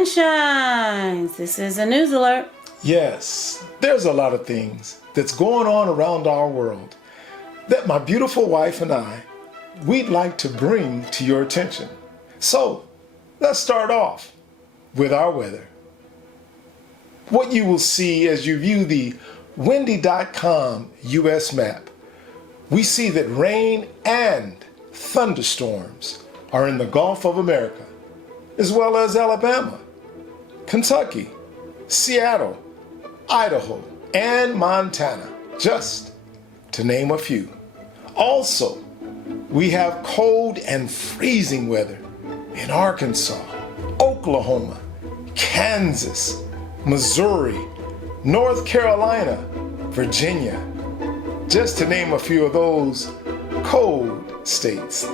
Sunshines! This is a news alert. Yes, there's a lot of things that's going on around our world that my beautiful wife and we'd like to bring to your attention. So, let's start off with our weather. What you will see as you view the windy.com US map, we see that rain and thunderstorms are in the Gulf of America, as well as Alabama, Kentucky, Seattle, Idaho, and Montana, just to name a few. Also, we have cold and freezing weather in Arkansas, Oklahoma, Kansas, Missouri, North Carolina, Virginia, just to name a few of those cold states.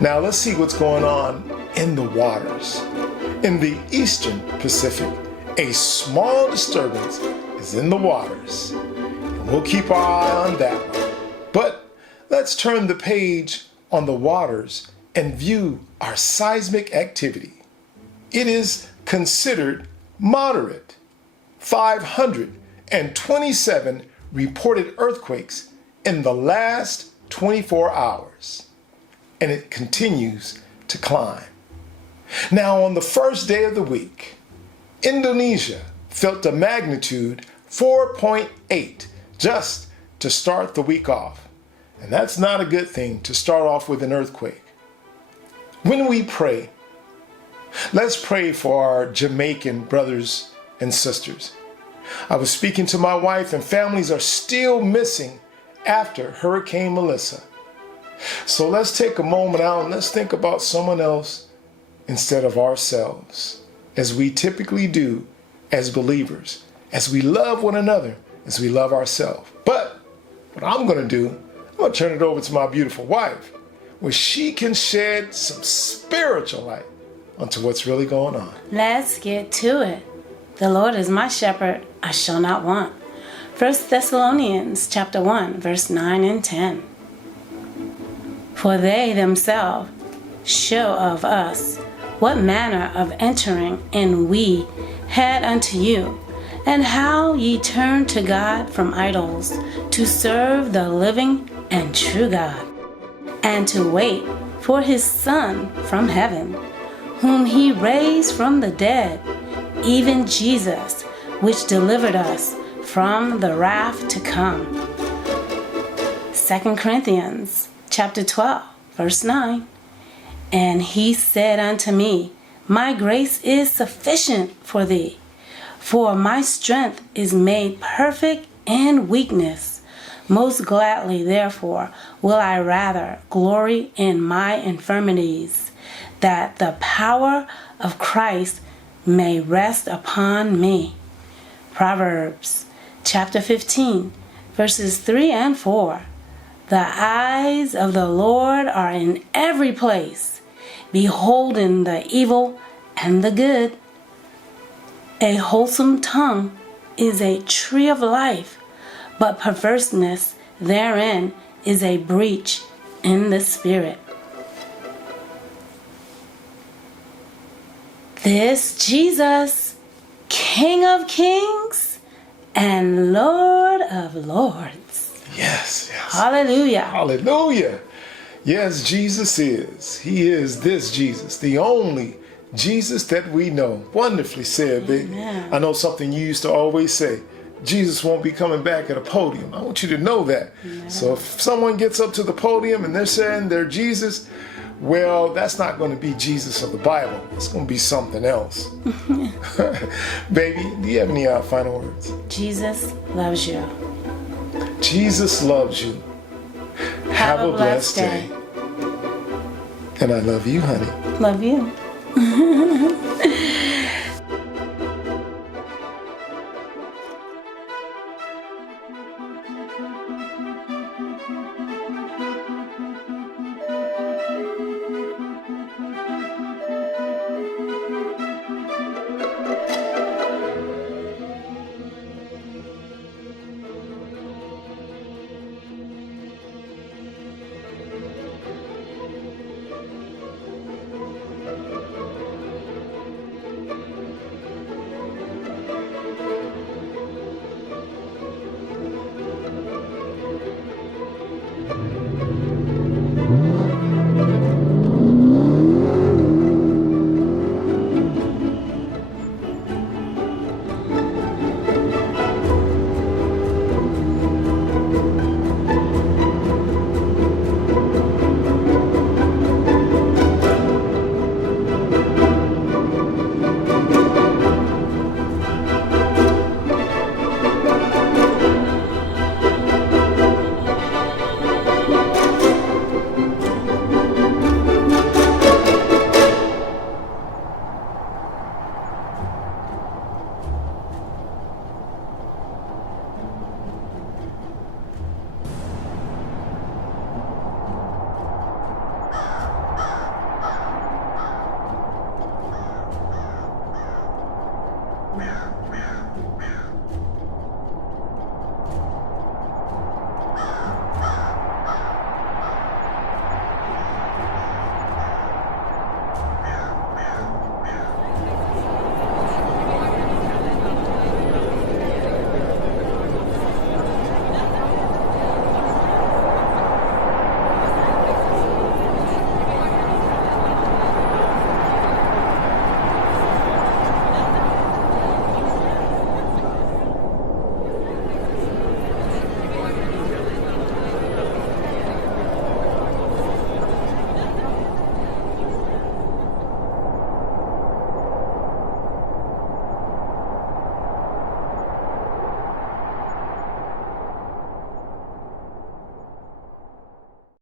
Now let's see what's going on in the waters. In the eastern Pacific, a small disturbance is in the waters. And we'll keep our eye on that one. But let's turn the page on the waters and view our seismic activity. It is considered moderate. 527 reported earthquakes in the last 24 hours. And it continues to climb. Now, on the first day of the week, Indonesia felt a magnitude 4.8 just to start the week off. And that's not a good thing to start off with an earthquake. When we pray, let's pray for our Jamaican brothers and sisters. I was speaking to my wife, and families are still missing after Hurricane Melissa. So let's take a moment out and let's think about someone else instead of ourselves, as we typically do as believers, as we love one another, as we love ourselves. But what I'm going to do, I'm going to turn it over to my beautiful wife, where she can shed some spiritual light onto what's really going on. Let's get to it. The Lord is my shepherd, I shall not want. 1 Thessalonians chapter 1, verse 9 and 10. For they themselves show of us what manner of entering in we had unto you, and how ye turned to God from idols, to serve the living and true God, and to wait for his Son from heaven, whom he raised from the dead, even Jesus, which delivered us from the wrath to come. 2 Corinthians chapter 12, verse 9. And he said unto me, My grace is sufficient for thee, for my strength is made perfect in weakness. Most gladly, therefore, will I rather glory in my infirmities, that the power of Christ may rest upon me. Proverbs chapter 15, verses 3 and 4. The eyes of the Lord are in every place, beholding the evil and the good. A wholesome tongue is a tree of life, but perverseness therein is a breach in the spirit. This Jesus, King of kings and Lord of lords. Yes, yes. Hallelujah. Hallelujah. Yes, Jesus is. He is this Jesus, the only Jesus that we know. Wonderfully said, baby. Amen. I know something you used to always say. Jesus won't be coming back at a podium. I want you to know that. Amen. So if someone gets up to the podium and they're saying they're Jesus, well, that's not going to be Jesus of the Bible. It's going to be something else. Baby, do you have any final words? Jesus loves you. Jesus loves you. Have a blessed day. And I love you, honey. Love you.